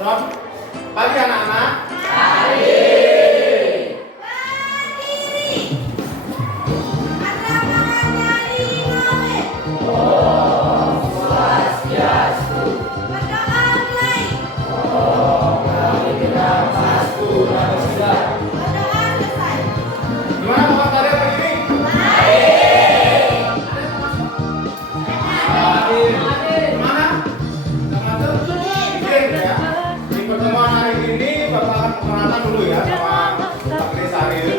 Selamat pagi anak-anak. Gimana teman kalian pagi ini? Gimana? Udah masuk? Oke ya. Di pertemuan hari ini Bapak akan perkenalkan dulu ya sama Pak Kris Ariel.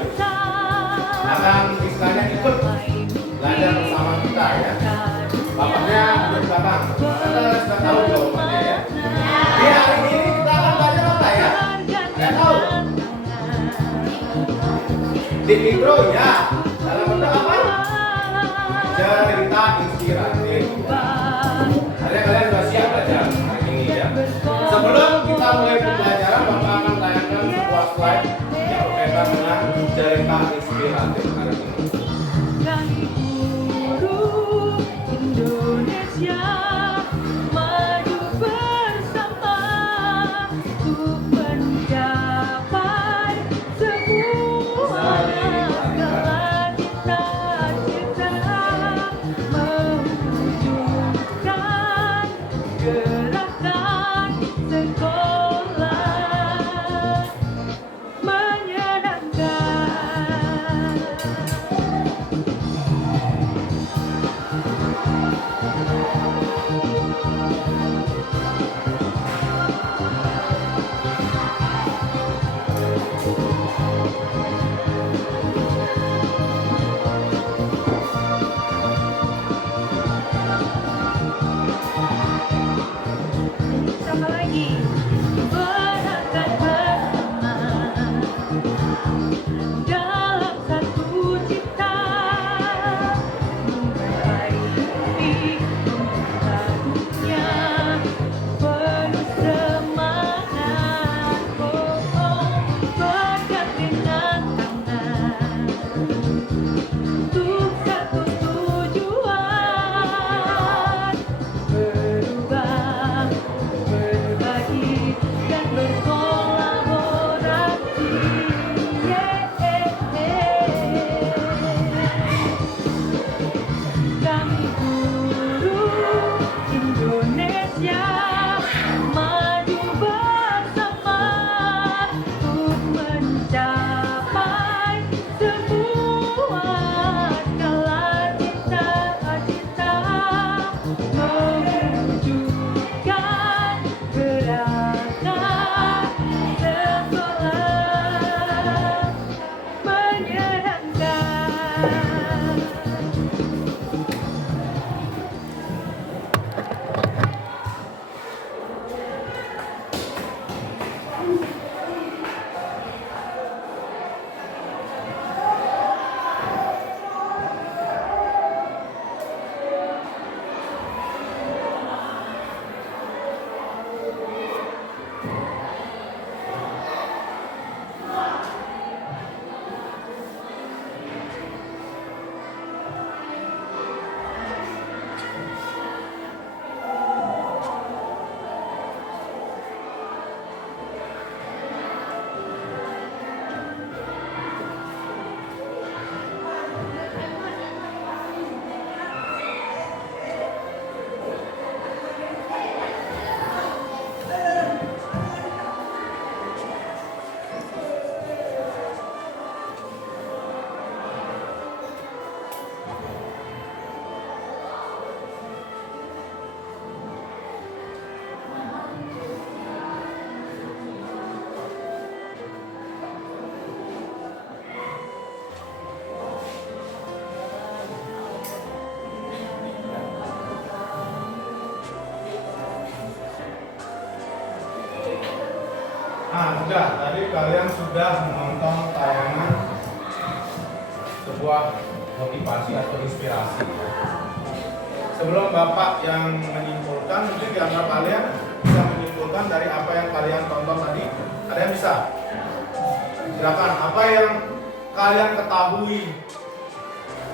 Akan istilahnya ikut belajar bersama kita ya. Bapaknya udah di belakang. Kita sudah tahu jawabannya ya. Di hari ini kita akan belajar apa ya? Nggak tahu. Di mikro ya. Dalam bentuk apa? Cerita inspiratif. Artinya kalian sudah siap belajar hari ini ya. Sebelum kita mulai pembelajaran, Bapak akan tayangkan sebuah slide yang berkaitan dengan cerita inspiratif hari ini. Kami guru Indonesia maju bersama untuk mencapai semua cita-cita mewujudkan gerakan sekolah menyenangkan. Sama lagi berangkat bersama dalam satu cita memperbaiki dunia penuh semangat bergandengan tangan untuk satu tujuan berubah berbagi dan berkolaborasi. Kami guru Indonesia maju bersama untuk mencapai semua skala cita-cita mewujudkan gerakan sekolah menyenangkan. Nah, sudah. Tadi kalian sudah menonton tayangan sebuah motivasi atau inspirasi. Sebelum Bapak yang menyimpulkan, mungkin di antara kalian bisa menyimpulkan dari apa yang kalian tonton tadi. Ada yang bisa? Silakan. Apa yang kalian ketahui?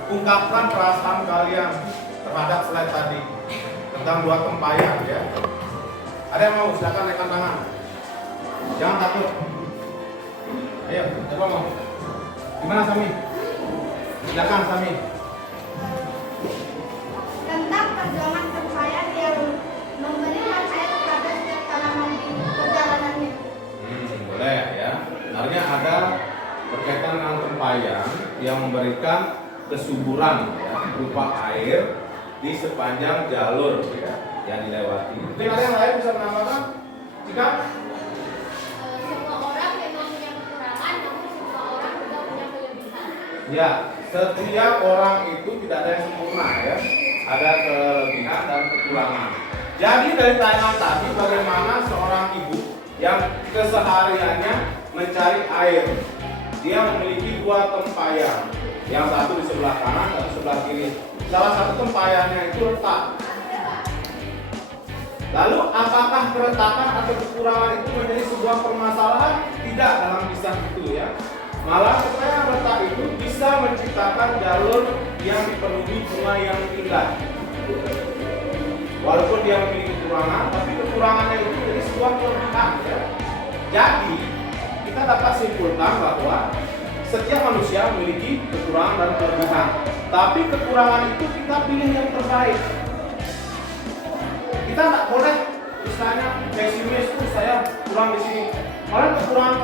Ungkapkan perasaan kalian terhadap slide tadi tentang dua tempayan ya. Ada yang mau? Silakan naikkan tangan. Jangan takut. Ayo, coba mau. Gimana Sami? Silakan Sami. Tentang perjuangan tempayan yang memberikan air kepada setiap tanaman di perjalanannya. Boleh ya. Sebenarnya ada berkaitan dengan tempayan yang memberikan kesuburan ya, berupa air di sepanjang jalur ya, yang dilewati. Mungkin ada yang lain bisa menambahkan? Jika Semua orang memang punya kekurangan, namun semua orang juga punya kelebihan. ya, setiap orang itu tidak ada yang sempurna ya. Ada kelebihan dan kekurangan. Jadi dari tayangan tadi bagaimana seorang ibu yang kesehariannya mencari air. Dia memiliki dua tempayan. Yang satu di sebelah kanan dan sebelah kiri. Salah satu tempayannya itu retak. Lalu apakah keretakan atau kekurangan itu menjadi sebuah permasalahan? Tidak dalam kisah itu ya. Malah supaya retak itu bisa menciptakan jalur yang dipenuhi bunga yang indah. Walaupun dia memiliki kekurangan, tapi kekurangannya itu menjadi sebuah kelebihan ya. Jadi kita dapat simpulkan bahwa setiap manusia memiliki kekurangan dan kelebihan. Tapi kekurangan itu kita pilih yang terbaik. Kita nggak boleh misalnya pesimis, saya kurang di sini. Kalau kekurangan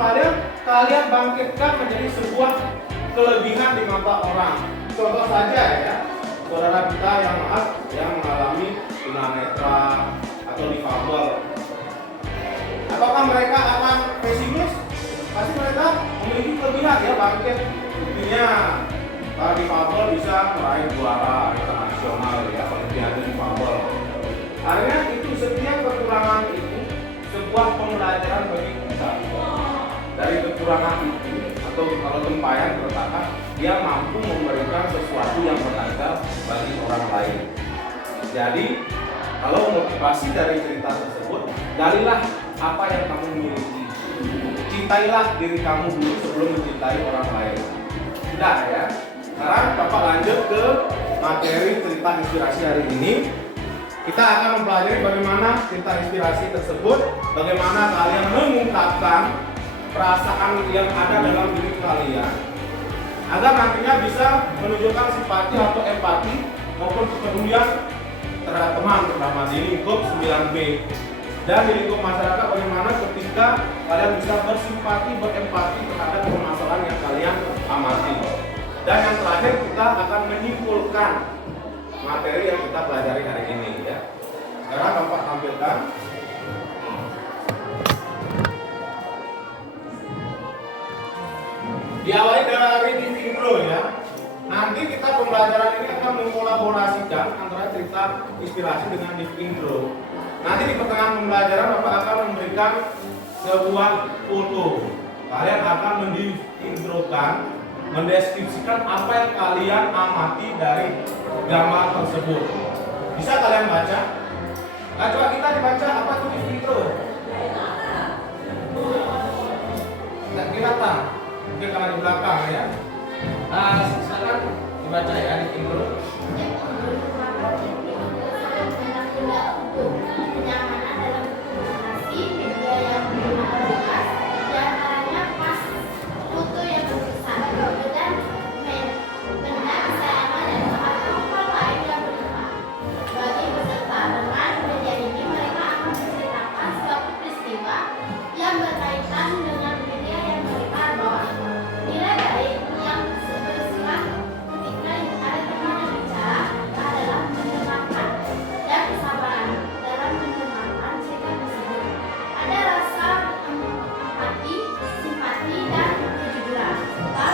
kalian bangkitkan menjadi sebuah kelebihan di mata orang. Contoh saja ya, saudara kita yang mengalami tunanetra atau difabel. Apakah mereka akan pesimis? Pasti mereka memiliki kelebihan ya, bangkit. Buktinya para difabel bisa meraih juara internasional ya, olimpiade difabel. Artinya itu setiap kekurangan itu sebuah pembelajaran bagi kita. Dari kekurangan itu atau kalau tempayan keretakan, dia mampu memberikan sesuatu yang berharga bagi orang lain. Jadi kalau motivasi dari cerita tersebut, galilah apa yang kamu miliki. Cintailah diri kamu dulu sebelum mencintai orang lain. Sudah ya. Sekarang Bapak lanjut ke materi cerita inspirasi hari ini. Kita akan mempelajari bagaimana cerita inspirasi tersebut, bagaimana kalian mengungkapkan perasaan yang ada dalam diri kalian, agar nantinya bisa menunjukkan simpati atau empati maupun kepedulian terhadap teman, terutama di lingkup 9B. Dan di lingkup masyarakat, bagaimana ketika kalian bisa bersimpati, berempati terhadap permasalahan yang kalian amati. Dan yang terakhir, kita akan menyimpulkan materi yang kita pelajari hari ini ya. Sekarang Bapak tampilkan. Diawali dari living room ya. Nanti kita pembelajaran ini akan mengkolaborasikan antara cerita inspirasi dengan living room. Nanti di pertengahan pembelajaran Bapak akan memberikan sebuah foto. Kalian akan mengintrokan, mendeskripsikan apa yang kalian amati dari gambar tersebut. Bisa kalian baca? Nah, coba kita dibaca apa itu living room. Tidak kelihatan. Mungkin karena di belakang ya. Nah, silakan dibaca ya living room. Kenyamanan dalam komunikasi, media yang berkualitas, diantaranya pas foto yang berbesar dan benda kesayangan dan hal lain yang berlimpah. Bagi peserta dengan media ini, mereka akan menceritakan suatu peristiwa yang berkaitan dengan media yang mereka bawa. Nilai baik yang bersifat ketika ada teman yang bicara adalah mendengarkan dan kesabaran dalam mendengarkan cerita tersebut. Ada rasa empati, simpati, dan kejujuran serta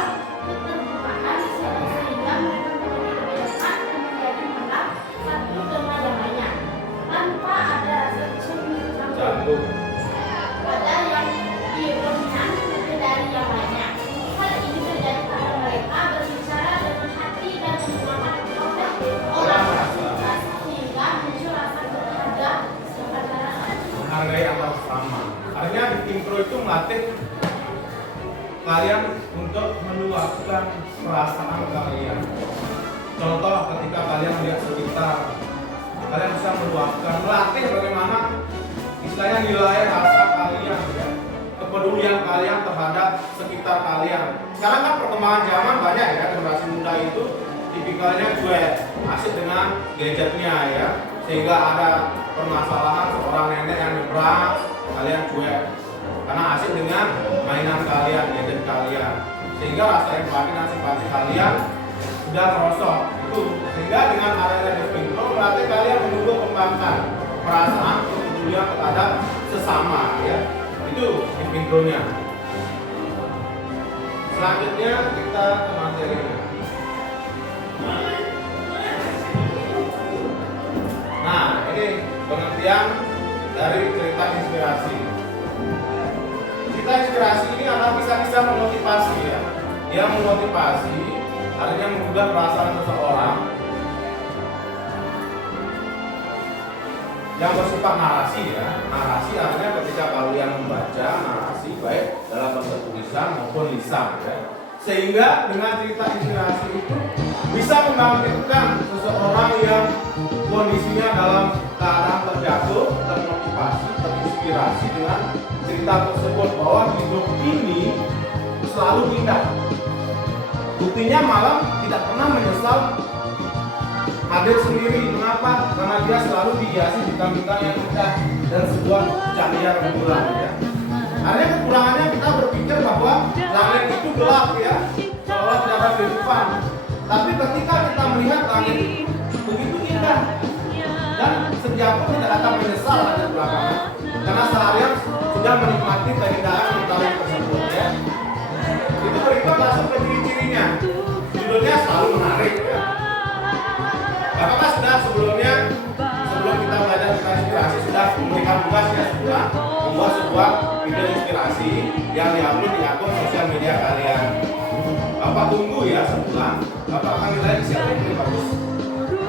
keterbukaan sehingga mereka menjadi lebih dekat dan menjadi mengenal satu dengan yang lainnya tanpa ada rasa cemburu pada yang dominan dari yang lainnya. Hal ini terjadi karena mereka berbicara dengan hati dan menggunakan orang sehingga muncul rasa berharga antara Menghargai antar sesama. Artinya di tim pro itu melatih kalian untuk meluapkan perasaan kalian. Contoh ketika kalian melihat sekitar, kalian bisa meluapkan, melatih bagaimana istilahnya nilai rasa kalian ya, kepedulian kalian terhadap sekitar kalian. Sekarang kan perkembangan zaman banyak ya, generasi muda itu tipikalnya cuek, asik dengan gadgetnya ya, sehingga ada permasalahan seorang nenek yang nyebrang, kalian cuek karena asik dengan mainan kalian, gadget kalian, sehingga rasa empati dan simpati kalian sudah merosot. Itu sehingga dengan adanya dispintro berarti kalian menunggu kembangkan perasaan kepedulian kepada sesama ya. Itu dispintronya. Selanjutnya kita ke materinya. Nah, ini pengertian dari cerita inspirasi. Cerita inspirasi ini adalah kisah-kisah memotivasi ya. Dia memotivasi, artinya mengubah perasaan seseorang yang bersifat narasi ya. Narasi artinya ketika kalian membaca narasi baik dalam bentuk tulisan maupun lisan ya. Sehingga dengan cerita inspirasi itu bisa membangkitkan seseorang yang kondisinya dalam keadaan terjatuh, termotivasi, terinspirasi dengan cerita tersebut bahwa hidup ini selalu indah. Buktinya malam tidak pernah menyesal hadir sendiri. Mengapa? Karena dia selalu dihiasi bintang-bintang yang indah dan sebuah cahaya rembulan ya. Artinya kekurangannya kita berpikir bahwa langit itu gelap ya, seolah tidak ada kehidupan. Tapi ketika kita melihat langit begitu indah dan setiap pun tidak akan menyesal ada belakangan, karena seharian sudah menikmati keindahan langit tersebut ya. Itu berikut langsung ke ciri-cirinya. Judulnya selalu menarik ya. Apakah sudah sebelum kita belajar tentang inspirasi sudah memberikan tugas ya, sudah membuat sebuah video inspirasi yang diupload di akun sosial media kalian. Bapak tunggu ya sebulan. Bapak akan nilai siapa ini bagus.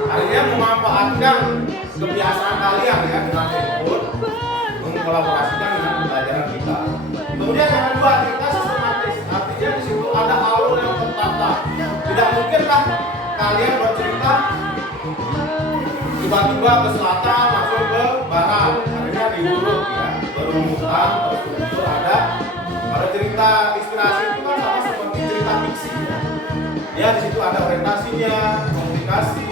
Artinya memanfaatkan kebiasaan kalian ya dengan input, mengkolaborasikan dengan pembelajaran kita. Kemudian yang kedua, cerita sistematis. Artinya di situ ada alur yang tertata. Tidak mungkinlah kalian bercerita tiba-tiba ke selatan langsung ke barat, akhirnya diurut ya, berumutan terstruktur ada. Pada cerita inspirasi itu kan sama seperti cerita fiksi ya. Ya di situ ada orientasinya, komunikasi,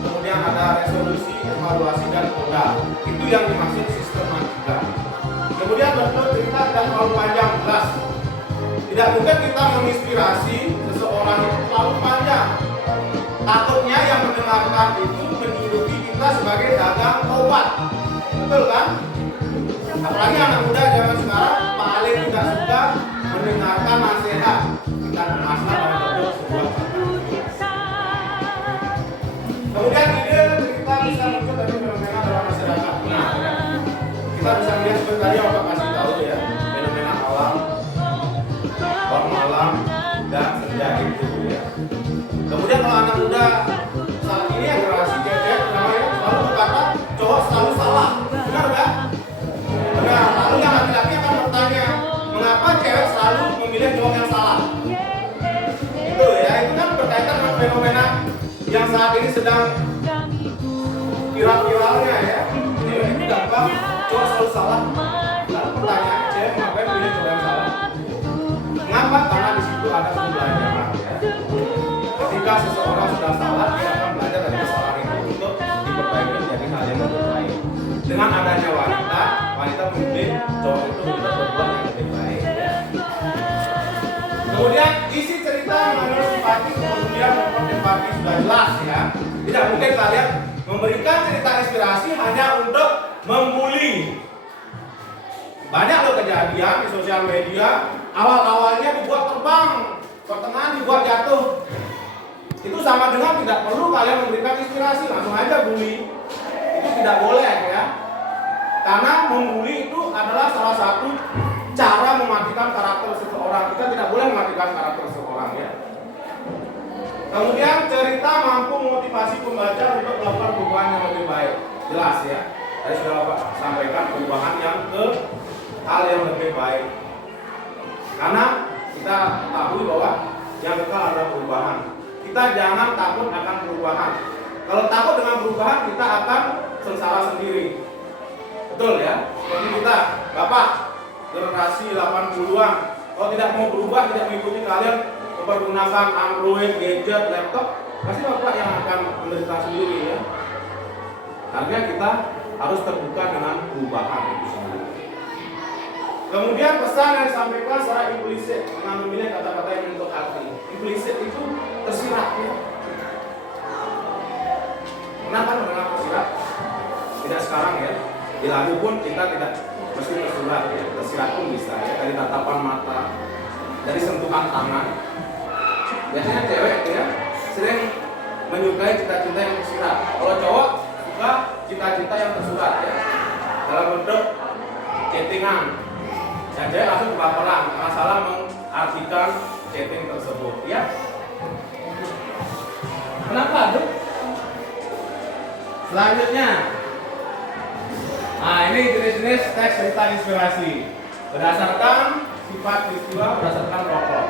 kemudian ada resolusi, evaluasi dan modal. Itu yang dimaksud sistematika. Kemudian bentuk cerita tidak terlalu panjang jelas. Tidak mungkin kita menginspirasi seseorang itu terlalu panjang. Takutnya yang mendengarkan itu menjuluki kita sebagai dagang obat, betul kan? Apalagi anak muda zaman sekarang paling tidak suka mendengarkan nasihat. Kita kemaslah dalam bentuk sebuah cerita. Kemudian ide cerita bisa muncul dari fenomena dalam masyarakat. Nah, ya. Kita bisa melihat sebentar ya, Bapak kasih tahu ya, fenomena alam, malam dan senja itu ya. Kemudian kalau anak muda saat ini yang generasi cewek namanya selalu berkata cowok selalu salah, benar nggak? Benar. Lalu yang laki-laki akan bertanya mengapa cewek selalu memilih cowok yang salah? Itu ya, itu kan berkaitan dengan fenomena yang saat ini sedang viral-viralnya ya. Cewek itu gampang, cowok selalu salah. Lalu pertanyaannya cewek mengapa memilih cowok yang salah? Mengapa? Karena di situ ada pembelajaran ya. Ketika seseorang sudah salah, dia akan belajar dari kesalahan itu untuk diperbaiki menjadi hal yang lebih baik. Dengan adanya wanita memilih cowok itu untuk berbuat yang lebih baik. Ya. Kemudian isi cerita menurut simpati, kemudian maupun empati sudah jelas ya. Tidak mungkin kalian memberikan cerita inspirasi hanya untuk membuli. Banyak loh kejadian di sosial media, awal-awalnya dibuat terbang, pertengahan dibuat jatuh. Itu sama dengan tidak perlu kalian memberikan inspirasi, langsung aja bully. Itu tidak boleh ya. Karena membuli itu adalah salah satu cara mematikan karakter seseorang. Kita tidak boleh mematikan karakter seseorang ya. Kemudian cerita mampu memotivasi pembaca untuk melakukan perubahan yang lebih baik. Jelas ya. Tadi sudah Bapak sampaikan perubahan yang ke hal yang lebih baik. Karena kita tahu bahwa yang kekal adalah perubahan. Kita jangan takut akan perubahan. Kalau takut dengan perubahan, kita akan sengsara sendiri. Betul ya? Jadi kita, Bapak, generasi 80-an. Kalau tidak mau berubah, tidak mengikuti kalian mempergunakan Android, gadget, laptop, pasti bapak yang akan menderita sendiri ya. Artinya kita harus terbuka dengan perubahan itu sendiri. Kemudian pesan yang disampaikan secara implisit dengan memilih kata-kata yang menyentuh hati. Implisit itu tersirat ya. Pernah kan mendengar tersirat? Tidak sekarang ya. Di lagu pun kita tidak mesti tersirat ya. Tersirat pun bisa ya. Dari tatapan mata, dari sentuhan tangan. Biasanya cewek ya sering menyukai cita-cita yang tersirat. Kalau cowok suka cita-cita yang tersurat ya. Dalam bentuk chattingan. Dan cewek langsung baperan karena salah mengartikan chatting tersebut ya. Kenapa tuh? Selanjutnya, nah ini jenis-jenis teks cerita inspirasi berdasarkan sifat peristiwa, berdasarkan tokoh.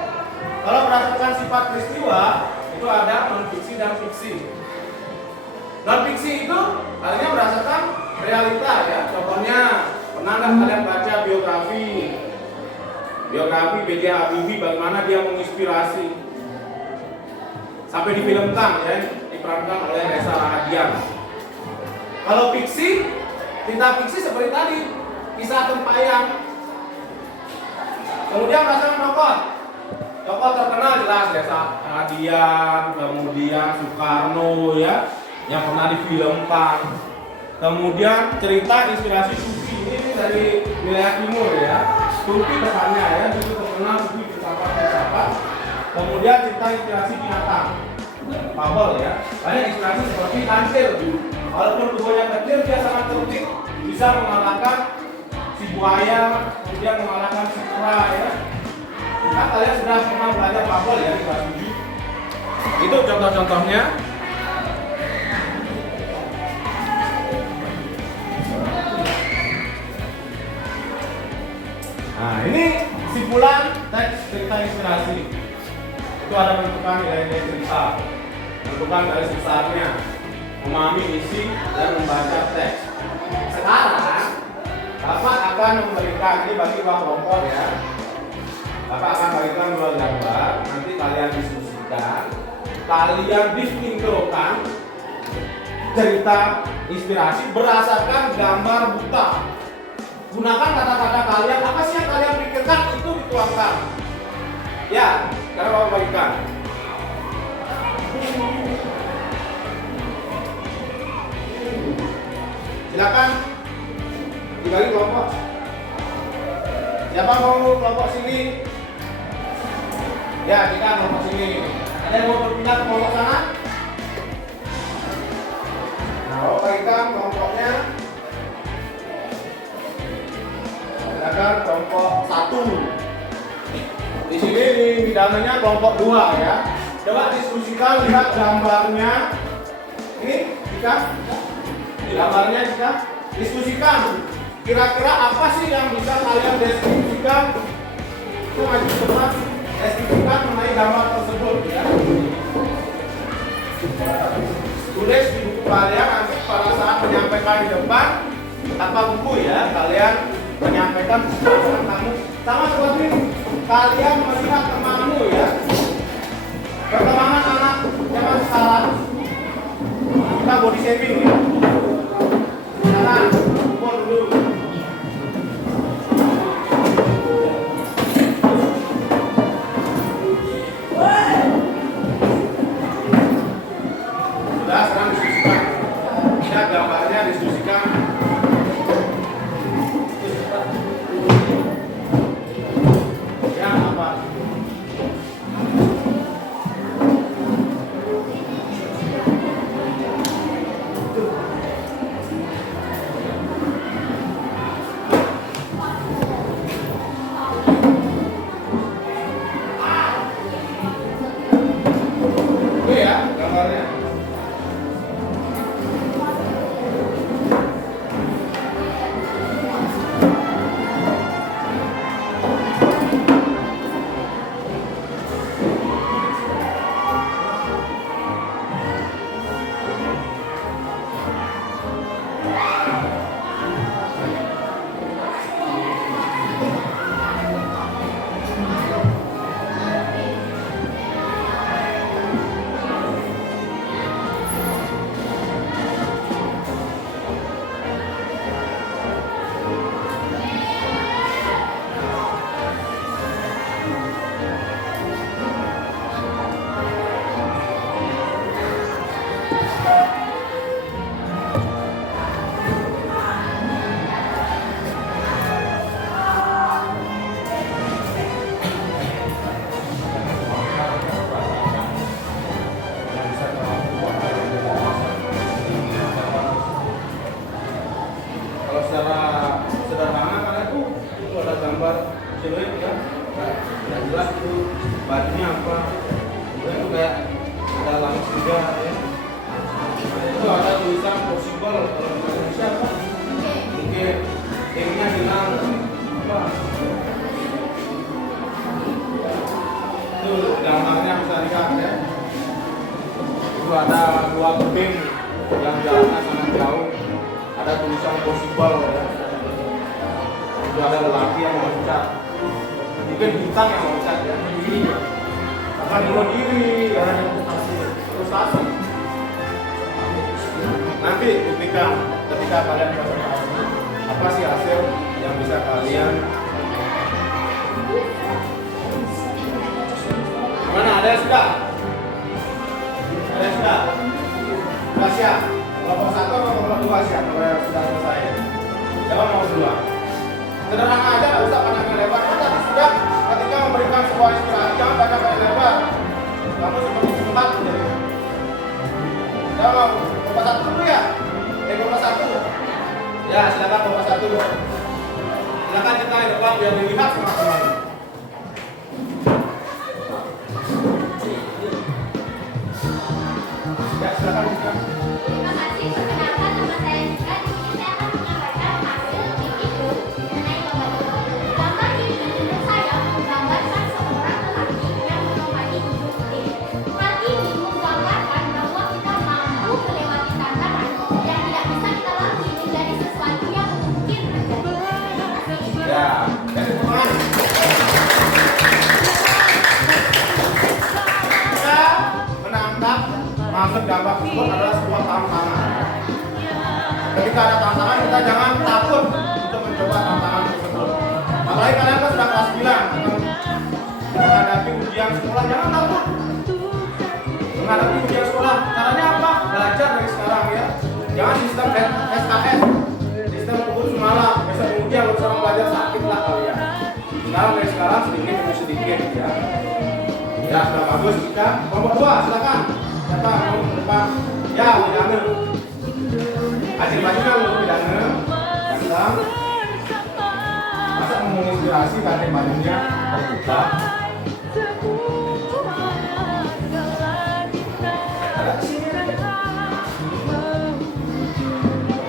Kalau berdasarkan sifat peristiwa itu ada non fiksi dan fiksi. Non fiksi itu artinya berdasarkan realita ya. Contohnya, pernah nggak kalian baca biografi B.J. Habibie, bagaimana dia menginspirasi sampai difilmkan ya, diperankan oleh Reza Rahadian. Kalau fiksi, cerita fiksi seperti tadi, kisah tempayan. Kemudian berdasarkan tokoh terkenal jelas Reza Rahadian, kemudian Soekarno ya, yang pernah difilmkan. Kemudian cerita inspirasi Sufi ini dari wilayah timur ya. Sufi depannya ya, itu terkenal Sufi filsafat. Kemudian cerita inspirasi binatang, fabel ya. Banyak inspirasi seperti kancil. Walaupun tubuhnya kecil, dia sangat cerdik, bisa mengalahkan si buaya, kemudian mengalahkan si kera ya. Nah, kalian sudah pernah belajar fabel ya di kelas 7. Itu contoh-contohnya. Nah, ini kesimpulan teks cerita inspirasi. Itu ada bentukan nilai-nilai cerita, bentukan garis besarnya, memahami isi dan membaca teks. Sekarang Bapak akan memberikan, ini bagi dua kelompok ya. Bapak akan berikan dua gambar, nanti kalian diskusikan, kalian disinkronkan cerita inspirasi berdasarkan gambar buta. Gunakan kata-kata kalian, apa sih yang kalian pikirkan itu dituangkan. Ya, sekarang Bapak bagikan. Silakan dibagi kelompok. Siapa mau kelompok sini? Ya, kita kelompok sini. Ada yang mau berpindah ke kelompok sana? Nah, Bapak bagikan kelompoknya. Silakan kelompok 1. Di sini bidangannya kelompok 2 ya. Coba diskusikan, lihat gambarnya. Ini jika gambarnya jika diskusikan. Kira-kira apa sih yang bisa kalian deskripsikan? Itu maju ke depan, deskripsikan mengenai gambar tersebut ya. Tulis di buku kalian, nanti pada saat menyampaikan di depan tanpa buku ya, kalian menyampaikan perasaan kamu sama seperti kalian melihat temanmu ya, perkembangan anak zaman sekarang kita body shaming ya. Jangan ukur dulu. Sudah, sekarang diskusikan. Lihat gambarnya, diskusikan. kalau bahasa Indonesia apa? Mungkin tingginya hilang apa? Itu gambarnya bisa dilihat ya. Itu ada dua kebing yang jalannya sangat jauh. Ada tulisan possible ya. Itu ada lelaki yang loncat. Mungkin bintang yang loncat ya. Akan bunuh diri ya. Frustasi. Nanti buktikan ketika kalian presentasi apa sih hasil yang bisa kalian. Mana ada yang sudah? Ada yang sudah? Sudah siap? Kelompok 1 atau kelompok 2 siap? Kalau yang sudah selesai. Siapa nomor 2? Sederhana aja, nggak usah panjang lebar. Kan tadi sudah ketika memberikan sebuah inspirasi jangan panjang lebar. Kamu seperti sempat jadi. Kita mau kelompok 1 dulu ya? Kelompok 1. Ya, silakan kelompok 1. Silakan kita di depan biar dilihat teman-teman. Ya, silakan Rizka. Terima kasih. Perkenalkan nama saya Rizka. Di sini saya akan menyampaikan hasil bikinku mengenai lomba itu. Gambar ini menurut saya menggambarkan seorang lelaki yang menemani hidup tim. Hal ini menggambarkan bahwa kita mampu melewati tantangan yang tidak bisa kita lalui menjadi sesuatu yang mungkin terjadi. Ya, kasih tangan. Kita menangkap maksud gambar tersebut adalah sebuah tantangan. Ketika ada tantangan, kita jangan takut untuk mencoba tantangan tersebut. Apalagi kalian kan sudah kelas 9 akan menghadapi ujian sekolah, jangan takut. Menghadapi ujian sekolah, caranya apa? Belajar dari sekarang ya. Jangan sistem SKS, sistem kubur semalam. Besok ujian lu sama belajar sakit lah kalian. Sekarang dari sekarang sedikit demi sedikit ya. Ya sudah bagus kita. Kelompok 2 silakan. Siapa mau ke depan? Ya, Widana. Hasil bajunya lu Widana. Datang. Masa menginspirasi batik-batiknya terbuka. Ada sini.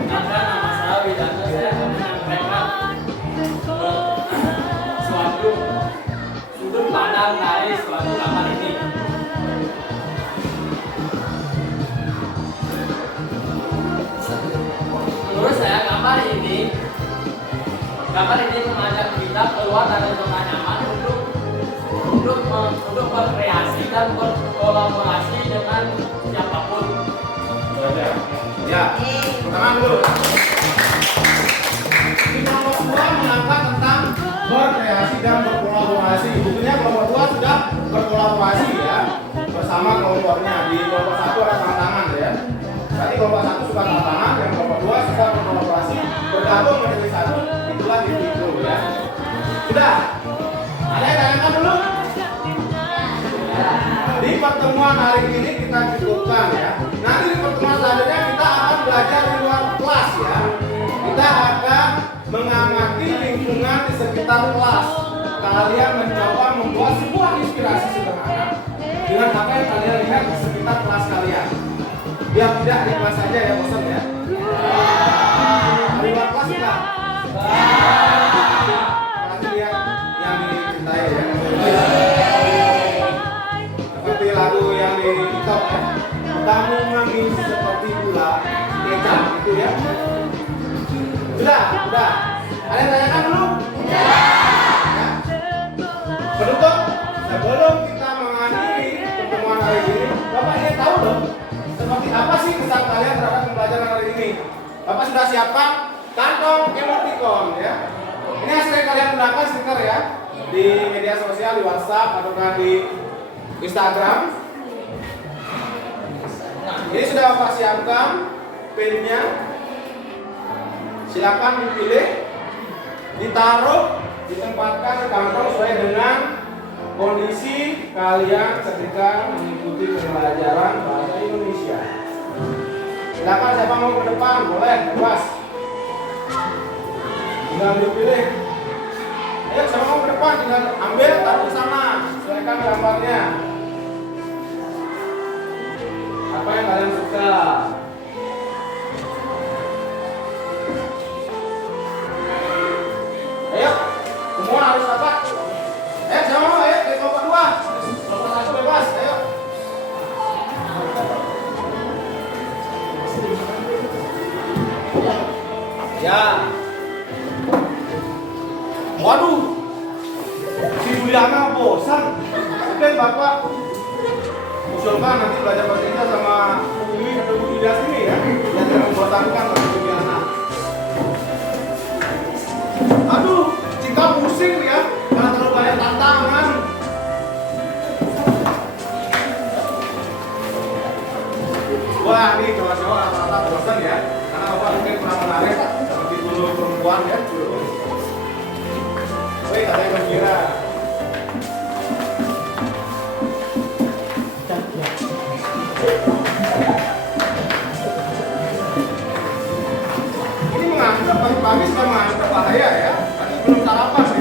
Nama saya Widana, saya akan menyampaikan suatu sudut pandang dari suatu gambar ini. Menurut saya gambar ini mengajak kita keluar dari zona nyaman untuk berkreasi dan berkolaborasi dengan siapapun. Ya, pertama dulu. Di kelompok 2 mengangkat tentang berkreasi dan berkolaborasi. Buktinya kelompok 2 sudah berkolaborasi ya bersama kelompoknya. Di kelompok 1 ada tantangan ya. Berarti kelompok 1 suka tantangan, yang kelompok 2 suka berkolaborasi, bergabung menjadi satu. Itulah itu ya. Sudah. Ada yang tanyakan dulu? Di pertemuan hari ini kita cukupkan ya. Nanti di pertemuan selanjutnya kita akan belajar di luar kelas ya. Kita akan mengamati lingkungan di sekitar kelas. Kalian mencoba membuat sebuah inspirasi sederhana dengan apa yang kalian lihat di sekitar kelas kalian. Biar tidak di kelas saja ya bosan ya. Di luar kelas juga. Lagi lihat yang dicintai ya. Seperti lagu yang di TikTok ya. Kamu manis seperti gula kecap gitu ya. Sudah. Ada yang tanyakan dulu? Ya. Penutup, sebelum kita mengakhiri pertemuan hari ini, Bapak ingin tahu dong seperti apa sih kesan kalian terhadap pembelajaran hari ini? Bapak sudah siapkan kantong emoticon ya. Ini yang sering kalian gunakan stiker ya di media sosial, di WhatsApp atau di Instagram. Ini sudah Bapak siapkan pinnya. Silakan dipilih, ditaruh, ditempatkan di kantong sesuai dengan kondisi kalian ketika mengikuti pembelajaran bahasa Indonesia. Silakan siapa mau ke depan, boleh, bebas. Tinggal dipilih. Ayo siapa mau ke depan, tinggal ambil, taruh di sana, sesuaikan gambarnya. Apa yang kalian suka? Ya. Waduh. Si Juliana bosan. Oke, Bapak. Usulkan nanti belajar bahasa Inggris sama Bu Wiwi atau Bu Ida sini ya. Yang tidak membosankan bagi Juliana. Aduh, Cinta pusing ya. Karena terlalu banyak tantangan. Wah, ini cowok-cowok rata-rata bosan ya. Karena Bapak mungkin kurang menarik seperti dulu perempuan ya. Woi, katanya gembira. Ini menganggap pagi-pagi sudah menganggap bahaya ya. Tadi belum sarapan.